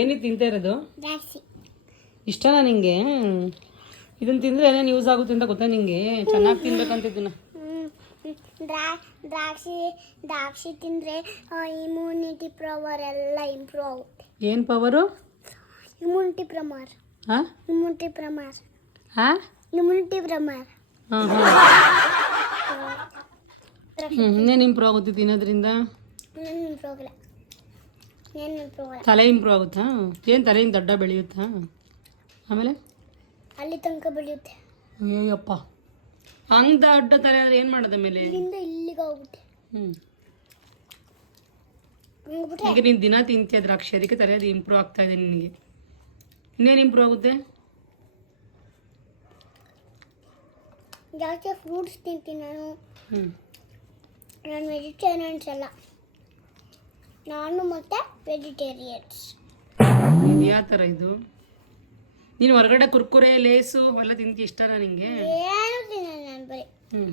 ಏನಿದು ತಿಂತಾ ಇರೋದು? ದ್ರಾಕ್ಷಿ ಇಷ್ಟನಾ ನಿಂಗೆ? ಇದನ್ನ ತಿಂದ್ರೆ ಏನೇನು ಯೂಸ್ ಆಗುತ್ತೆ ಅಂತ ಗೊತ್ತಾ ನಿಂಗೆ? ಚೆನ್ನಾಗಿ ತಿನ್ಬೇಕಂತ ಇದನ್ನ. ದ್ರಾ ದ್ರಾಕ್ಷಿ ದ್ರಾಕ್ಷಿ ತಿಂದರೆ ಇಮ್ಯುನಿಟಿ ಪವರ್ ಎಲ್ಲ ಇಂಪ್ರೂವ್ ಆಗುತ್ತೆ. ಏನು ಪವರು ಇಮ್ಯುನಿಟಿ ಪ್ರಮಾರ್. ಹಾಂ ಇಮ್ಯುನಿಟಿ ಪ್ರಮಾರ್. ಹಾಂ ಇಮ್ಯುನಿಟಿ ಪ್ರಮಾರ್. ಹಾಂ ಹಾಂ ಇನ್ನೇನು ಇಂಪ್ರೂವ್ ಆಗುತ್ತೆ ತಿನ್ನೋದ್ರಿಂದ? ಏನು ಏನು ಇಂಪ್ರೂವ್ ಆಗಲ್ಲ. ತಲೆ ಇಂಪ್ರೂವ್ ಆಗುತ್ತಾ? ಏನು ತಲೆಯಿಂದ ದೊಡ್ಡ ಬೆಳೆಯುತ್ತಾ? ಆಮೇಲೆ? ಅಲ್ಲಿ ತನಕ ಬೆಳೆಯುತ್ತೆ. ಅಯ್ಯಪ್ಪ ಹಂಗೆ ದೊಡ್ಡ ತಲೆ ಆದರೆ ಏನು ಮಾಡೋದು ಆಮೇಲೆ? ಇಲ್ಲಿಂದ ಇಲ್ಲಿಗೆ ಹೋಗುತ್ತೆ ಹ್ಞೂ ಈಗ ನೀನು ದಿನ ತಿಂತೀಯ ದ್ರಾಕ್ಷಿ ಅದಕ್ಕೆ ತಲೆ ಅದು ಇಂಪ್ರೂವ್ ಆಗ್ತಾ ಇದೆ ನಿನಗೆ. ಇನ್ನೇನು ಇಂಪ್ರೂವ್ ಆಗುತ್ತೆ? ಜಾಸ್ತಿ ಫ್ರೂಟ್ಸ್ ತಿಂತೀನಿ ನಾನು. ಹ್ಞೂ ನಾನು ವೆಜಿಟೇರಿಯನ್ಸ್ ಅಲ್ಲ ನಾನು ಮತ್ತೆ ವೆಜಿಟೇರಿಯನ್ಸ್ ಇದು ಯಾವ ಥರ ಇದು? ನೀನು ಹೊರಗಡೆ ಕುರ್ಕುರೆ ಲೇಸು ಎಲ್ಲ ತಿಂತಿ ಇಷ್ಟನಾ ನಿಂಗೆ? ಏನು ತಿನ್ನಲ್ಲ ನಾನು ಬರೀ. ಹ್ಞೂ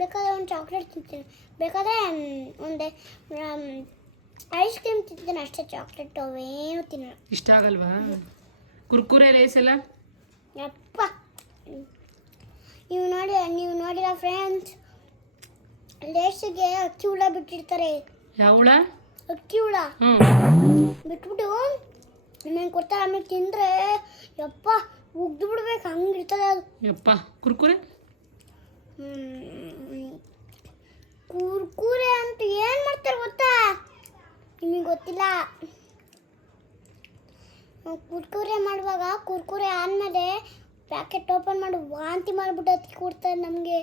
ಬೇಕಾದ್ರೆ ಒಂದು ಚಾಕ್ಲೇಟ್ ತಿಂತೀನಿ. ಬೇಕಾದ್ರೆ ಒಂದು ಐಸ್ ಕ್ರೀಮ್ ತಿಂತೀನಿ ಅಷ್ಟೇ ಚಾಕ್ಲೇಟ್ ಅವೇನು ತಿನ್ನಲ್ಲ. ಇಷ್ಟ ಆಗಲ್ವಾ? ಕುರ್ಕುರೆ ಲೇಸ್ ಎಲ್ಲ? ಯಪ್ಪ. ನೀವು ನೋಡಿ ನೀವು ನೋಡಿಲ್ಲ ಫ್ರೆಂಡ್ಸ್ ಲೇಸಿಗೆ ಅಕ್ಕಿ ಹುಳ ಬಿಟ್ಟಿರ್ತಾರೆ. ಯಾವ ಹುಳ? ಅಕ್ಕಿ ಹುಳ ಬಿಟ್ಬಿಟ್ಟು ನನಗೆ ಕೊಡ್ತಾರೆ? ಆಮೇಲೆ ತಿಂದರೆ ಯಪ್ಪ ಉಗ್ದು ಬಿಡ್ಬೇಕು. ಹಂಗೆ ಇರ್ತದೆ ಅದು. ಯಪ್ಪ ಕುರ್ಕುರೆ. ಕುರ್ಕುರೆ ಅಂತ ಏನು ಮಾಡ್ತಾರೆ ಗೊತ್ತಾ? ನಿಮಗೆ ಗೊತ್ತಿಲ್ಲ. ಕುರ್ಕುರೆ ಮಾಡುವಾಗ ಕುರ್ಕುರೆ ಆದಮೇಲೆ ಪ್ಯಾಕೆಟ್ ಓಪನ್ ಮಾಡಿ ವಾಂತಿ ಮಾಡಿಬಿಟ್ಟು ಅದಕ್ಕೆ ಕೊಡ್ತಾರೆ ನಮಗೆ.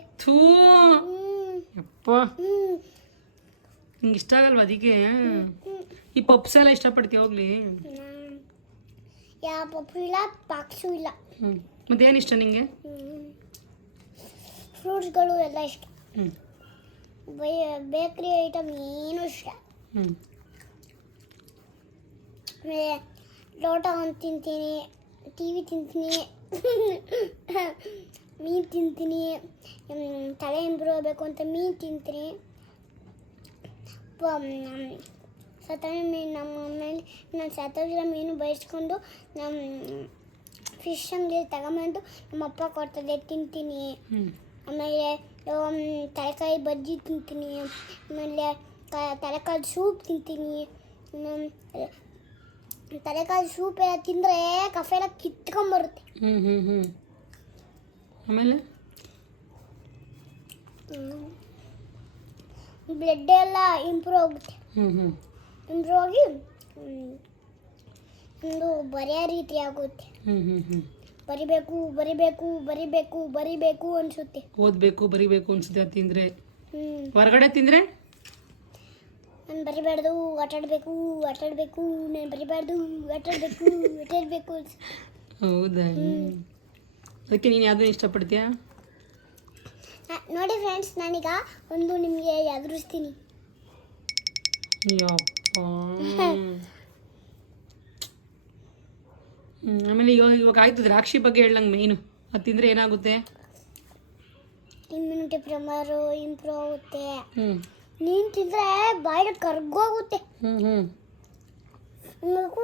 ಯಪ್ಪ. ಹ್ಞೂ ನಿಂಗೆ ಇಷ್ಟ ಆಗಲ್ವಾ ಅದಕ್ಕೆ? ಈ ಪಪ್ಸ್ ಎಲ್ಲ ಇಷ್ಟಪಡ್ತೀವಿ ಹೋಗ್ಲಿ? ಯಾವ ಪಪ್ಪು ಇಲ್ಲ ಪಾಕ್ಸು ಇಲ್ಲ. ಹ್ಞೂ ಮತ್ತೇನು ಇಷ್ಟ ನಿಂಗೆ? ಫ್ರೂಟ್ಸ್ಗಳು ಎಲ್ಲ ಇಷ್ಟ. ಹ್ಞೂ ಬೇಕ್ರಿ ಐಟಮ್ ಏನು ಇಷ್ಟ ಹ್ಞೂ ಲೋಟ ಒಂದು ತಿಂತೀನಿ ಟಿವಿ ತಿಂತೀನಿ ಮೀನು ತಿಂತೀನಿ ತಲೆ ಇಂಪ್ರೂವ್ ಆಗಬೇಕು ಅಂತ ಮೀನು ತಿಂತೀನಿ. ಸತ್ತ ಮೀನು ನಮ್ಮ ಮನೇಲಿ ನಾನು ಸತ್ತೋಗಿರೋ ಮೀನು ಬಯಸ್ಕೊಂಡು ನಮ್ಮ ಫಿಶ್ ಅಂಗಡಿ ತಗೊಂಬಂದು ನಮ್ಮ ಅಪ್ಪ ಕೊಡ್ತದೆ ತಿಂತೀನಿ. ಆಮೇಲೆ ಆಮ್, ತರಕಾರಿ ಬಜ್ಜಿ ತಿಂತೀನಿ. ಆಮೇಲೆ ಕ- ತರಕಾರಿ ಸೂಪ್ ತಿಂತೀನಿ. ತಲೆಕಾಯಿ ಸೂಪ್ ಎಲ್ಲ ತಿಂದರೆ ಕಫೆ ಎಲ್ಲ ಕಿತ್ಕೊಂಬರುತ್ತೆ. ಆಮೇಲೆ? ಬ್ಲಡ್ ಎಲ್ಲ ಇಂಪ್ರೂವ್ ಆಗುತ್ತೆ. ಹ್ಞೂ ಹ್ಞೂ ಇಂಪ್ರೂವ್ ಆಗಿ ಒಂದು ಬರೆಯೋ ರೀತಿ ಆಗುತ್ತೆ. ಹ್ಞೂ ಹ್ಞೂ ಹ್ಞೂ ಬರಿಬೇಕು ಬರಿಬೇಕು ಬರಿಬೇಕು ಬರಿಬೇಕು ಅನಿಸುತ್ತೆ. ಓದಬೇಕು ಬರಿಬೇಕು ಅನ್ಸುತ್ತೆ ತಿಂದ್ರೆ ತಿಂದರೆ. ಹ್ಞೂ ಹೊರಗಡೆ ತಿಂದರೆ? ನಾನು ಬರಿಬಾರ್ದು ಆಟಾಡಬೇಕು ಆಟಾಡಬೇಕು ನಾನು ಬರಿಬಾರ್ದು ಆಟಾಡಬೇಕು ಆಟಾಡಬೇಕು ಹೌದಾ? ಅದಕ್ಕೆ ನೀನು ಯಾವುದನ್ನು ಇಷ್ಟಪಡ್ತೀಯಾ? ನೋಡಿ ಫ್ರೆಂಡ್ಸ್ ನಾನೀಗ ಒಂದು ನಿಮಗೆ ಎದುರಿಸ್ತೀನಿ. ಆಮೇಲೆ ಇವಾಗ ಇವಾಗ ಆಯ್ತು ದ್ರಾಕ್ಷಿ ಬಗ್ಗೆ ಹೇಳಂಗೆ ಮೇನು. ಅದು ತಿಂದರೆ ಏನಾಗುತ್ತೆ? ಇಮ್ಯುನಿಟಿ ಪ್ರಮಾರು ಇಂಪ್ರೂವ್ ಆಗುತ್ತೆ. ಹ್ಞೂ ನೀನು ತಿಂದರೆ ಬಾಯಿಗೆ ಕರ್ಗೋಗುತ್ತೆ. ಹ್ಞೂ ಹ್ಞೂ ಮಗು.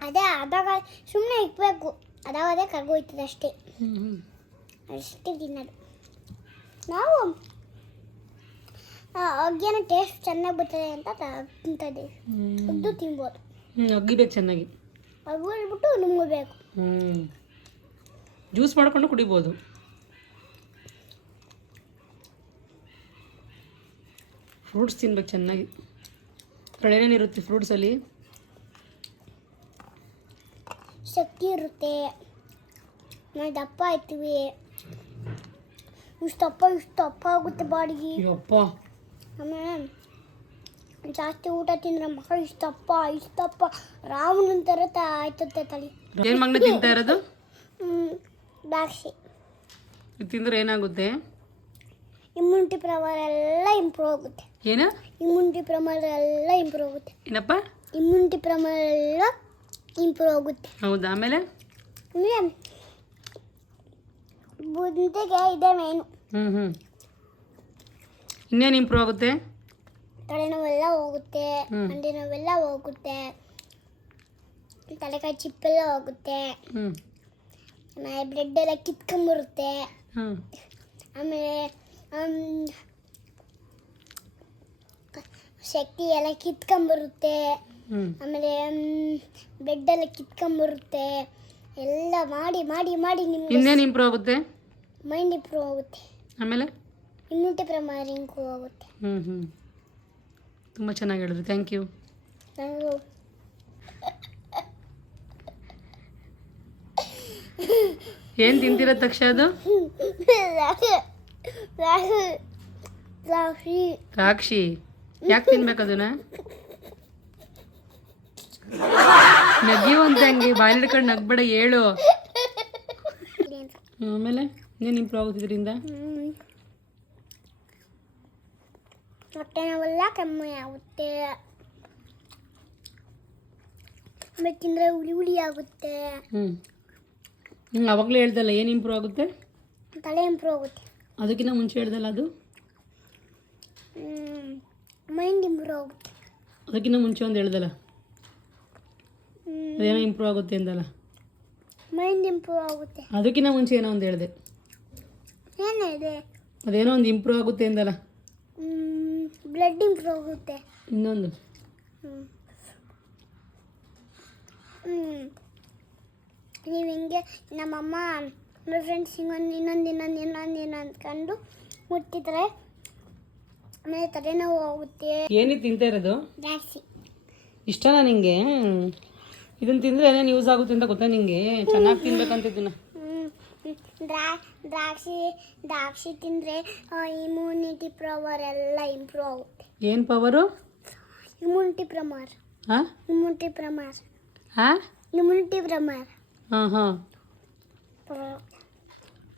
ಅದೇ ಅದಾಗ ಸುಮ್ಮನೆ ಇಕ್ಬೇಕು. ಅದಾವದೇ ಅದೇ ಕರ್ಗೋಯ್ತದೆ ಅಷ್ಟೇ ಹ್ಞೂ ಹ್ಞೂ ಅಷ್ಟೇ ತಿನ್ನೋದು ನಾವು ಅಗ್ಗಿನ ಟೇಸ್ಟ್ ಚೆನ್ನಾಗಿ ಬರ್ತದೆ ಅಂತ ತಿಂತದೆ ಅದು ತಿನ್ಬೋದು. ಅಗ್ಗಿಬೇಕು ಚೆನ್ನಾಗಿ. ಅಗ್ಬಿಟ್ಟು ನುಂಗಬೇಕು ಜ್ಯೂಸ್ ಮಾಡ್ಕೊಂಡು ಕುಡಿಬೋದು. ಫ್ರೂಟ್ಸ್ ತಿನ್ಬೇಕು ಚೆನ್ನಾಗಿ. ಅದ್ರಲ್ಲಿ ಫ್ರೂಟ್ಸ್ ಫ್ರೂಟ್ಸಲ್ಲಿ ಶಕ್ತಿ ಇರುತ್ತೆ. ನಾವು ದಪ್ಪ ಆಯ್ತೀವಿ. ಇಷ್ಟು ಇಷ್ಟಪ್ಪ ಇಷ್ಟು ದಪ್ಪ ಆಗುತ್ತೆ ಬಾಡಿಗೆ. ಅಯ್ಯಪ್ಪ ಆಮೇಲೆ ಜಾಸ್ತಿ ಊಟ ತಿಂದ್ರೆ ಮಕ್ಕಳು ಇಷ್ಟಪ್ಪ ಇಷ್ಟಪ್ಪ. ರಾವಣನ ಥರ ತ ಆಯ್ತತ್ತೆ ತಲೆ ಏನು ಮಗ್ನ ತಿಂತಾ ಇರೋದು? ದ್ರಾಕ್ಷಿ. ಇದು ತಿಂದ್ರೆ ಏನಾಗುತ್ತೆ? ಇಮ್ಯುನಿಟಿ ಪ್ರಮಾಣ ಎಲ್ಲ ಇಂಪ್ರೂವ್ ಆಗುತ್ತೆ. ಏನು? ಇಮ್ಯುನಿಟಿ ಪ್ರಮಾಣ ಎಲ್ಲ ಇಂಪ್ರೂವ್ ಆಗುತ್ತೆ. ಏನಪ್ಪ? ಇಮ್ಯುನಿಟಿ ಪ್ರಮಾಣ ಎಲ್ಲ ಇಂಪ್ರೂವ್ ಆಗುತ್ತೆ. ಹೌದಾ ಆಮೇಲೆ ಬುದ್ಧಿಗೆ ಇದೆ ಮೇನು. ಹ್ಞೂ ಹ್ಞೂ ಇನ್ನೇನು ಇಂಪ್ರೂವ್ ಆಗುತ್ತೆ? ತಲೆನೋವೆಲ್ಲ ಹೋಗುತ್ತೆ ಹ್ಮ್. ಮಂಡಿ ನೋವೆಲ್ಲ ಹೋಗುತ್ತೆ ತಲೆಕಾಯಿ ಚಿಪ್ಪೆಲ್ಲ ಹೋಗುತ್ತೆ ಹ್ಞೂ ಆಮೇಲೆ ಬ್ರೆಡ್ ಎಲ್ಲ ಕಿತ್ಕೊಂಬರುತ್ತೆ ಹ್ಞೂ ಆಮೇಲೆ ಆಮ್, ಶಕ್ತಿ ಎಲ್ಲ ಕಿತ್ಕೊಂಬರುತ್ತೆ ಹ್ಞೂ ಆಮೇಲೆ ಬ್ಲಡ್ ಎಲ್ಲ ಕಿತ್ಕೊಂಬರುತ್ತೆ ಎಲ್ಲ ಮಾಡಿ ಮಾಡಿ ಮಾಡಿ ನಿಮ್ಗೆ ಇನ್ನೇನು ಇಂಪ್ರೂವ್ ಆಗುತ್ತೆ? ಮೈಂಡ್ ಇಂಪ್ರೂವ್ ಆಗುತ್ತೆ. ಆಮೇಲೆ? ಇಮ್ಯುನಿಟಿ ಪ್ರಮಾಣ ಇಂಪ್ರೂವ್ ಆಗುತ್ತೆ. ಹ್ಞೂ ಹ್ಞೂ ತುಂಬ ಚೆನ್ನಾಗಿ ಹೇಳಿದ್ರಿ. ಥ್ಯಾಂಕ್ ಯು ನಾನು ಏನು ತಿಂತೀರ ತಕ್ಷ ಅದು? ಸಾಕ್ಷಿ ದ್ರಾಕ್ಷಿ ಯಾಕೆ ತಿನ್ಬೇಕು ಅದನ್ನ? ನಗಿಯುವಂತೆ ಹಂಗೆ. ಬಾಯಿ ಹಿಡ್ಕೊಂಡು ನಗ್ಬೇಡ ಹೇಳು ಆಮೇಲೆ? ಇನ್ನೇನು ಇಂಪ್ರೂವ್ ಆಗುತ್ತೆ ಇದರಿಂದ ಹೊಟ್ಟೆ ನೋವೆಲ್ಲ ಕಮ್ಮಿ ಆಗುತ್ತೆ. ಆಮೇಲೆ ತಿಂದರೆ ಹುಳಿ ಹುಳಿ ಆಗುತ್ತೆ. ಹ್ಞೂ ಹ್ಞೂ ಅವಾಗಲೇ ಹೇಳ್ದಲ್ಲ ಏನು ಇಂಪ್ರೂವ್ ಆಗುತ್ತೆ? ತಲೆ ಇಂಪ್ರೂವ್ ಆಗುತ್ತೆ. ಅದಕ್ಕಿಂತ ಮುಂಚೆ ಹೇಳ್ದಲ್ಲ ಅದು? ಮೈಂಡ್ ಇಂಪ್ರೂವ್ ಆಗುತ್ತೆ. ಅದಕ್ಕಿಂತ ಮುಂಚೆ ಒಂದು ಹೇಳ್ದಲ್ಲ? ಅದೇನೋ ಇಂಪ್ರೂವ್ ಆಗುತ್ತೆ ಅಂದಲ್ಲ? ಮೈಂಡ್ ಇಂಪ್ರೂವ್ ಆಗುತ್ತೆ. ಅದಕ್ಕಿಂತ ಮುಂಚೆ ಏನೋ ಒಂದು ಹೇಳಿದೆ. ಏನಿದೆ? ಅದೇನೋ ಒಂದು ಇಂಪ್ರೂವ್ ಆಗುತ್ತೆ ಅಂದಲ್ಲ. ಬ್ಲಡ್ ಇಂಪ್ರೂವ್ ಆಗುತ್ತೆ. ಇನ್ನೊಂದು. ನೀವು ಹಿಂಗೆ ನಮ್ಮಮ್ಮ ನಮ್ಮ ಫ್ರೆಂಡ್ಸ್ ಹಿಂಗೊಂದು ಇನ್ನೊಂದು ಇನ್ನೊಂದು ಇನ್ನೊಂದು ಇನ್ನೊಂದು ಅಂದ್ಕೊಂಡು ಮುಟ್ಟಿದ್ರೆ ಆಮೇಲೆ ತಲೆನೋವು ಆಗುತ್ತೆ. ಏನೇ ತಿಂತಾ ಇರೋದು? ಜಾಸ್ತಿ. ಇಷ್ಟನಾ ನಿಂಗೆ? ಇದನ್ನ ತಿಂದ್ರೆ ಏನೇನು ಯೂಸ್ ಆಗುತ್ತೆ ಅಂತ ಗೊತ್ತಾ ನಿಂಗೆ? ಚೆನ್ನಾಗಿ ತಿನ್ಬೇಕಂತ ಇದನ್ನ. ದ್ರಾ ದ್ರಾಕ್ಷಿ ದ್ರಾಕ್ಷಿ ತಿಂದರೆ ಇಮ್ಯುನಿಟಿ ಪವರ್ ಎಲ್ಲ ಇಂಪ್ರೂವ್ ಆಗುತ್ತೆ ಏನು ಪವರು ಇಮ್ಯುನಿಟಿ ಪ್ರಮಾಣ ಹಾಂ ಇಮ್ಯುನಿಟಿ ಪ್ರಮಾಣ ಹಾಂ ಇಮ್ಯುನಿಟಿ ಪ್ರಮಾಣ ಹಾಂ ಹಾಂ ಪ್ರ-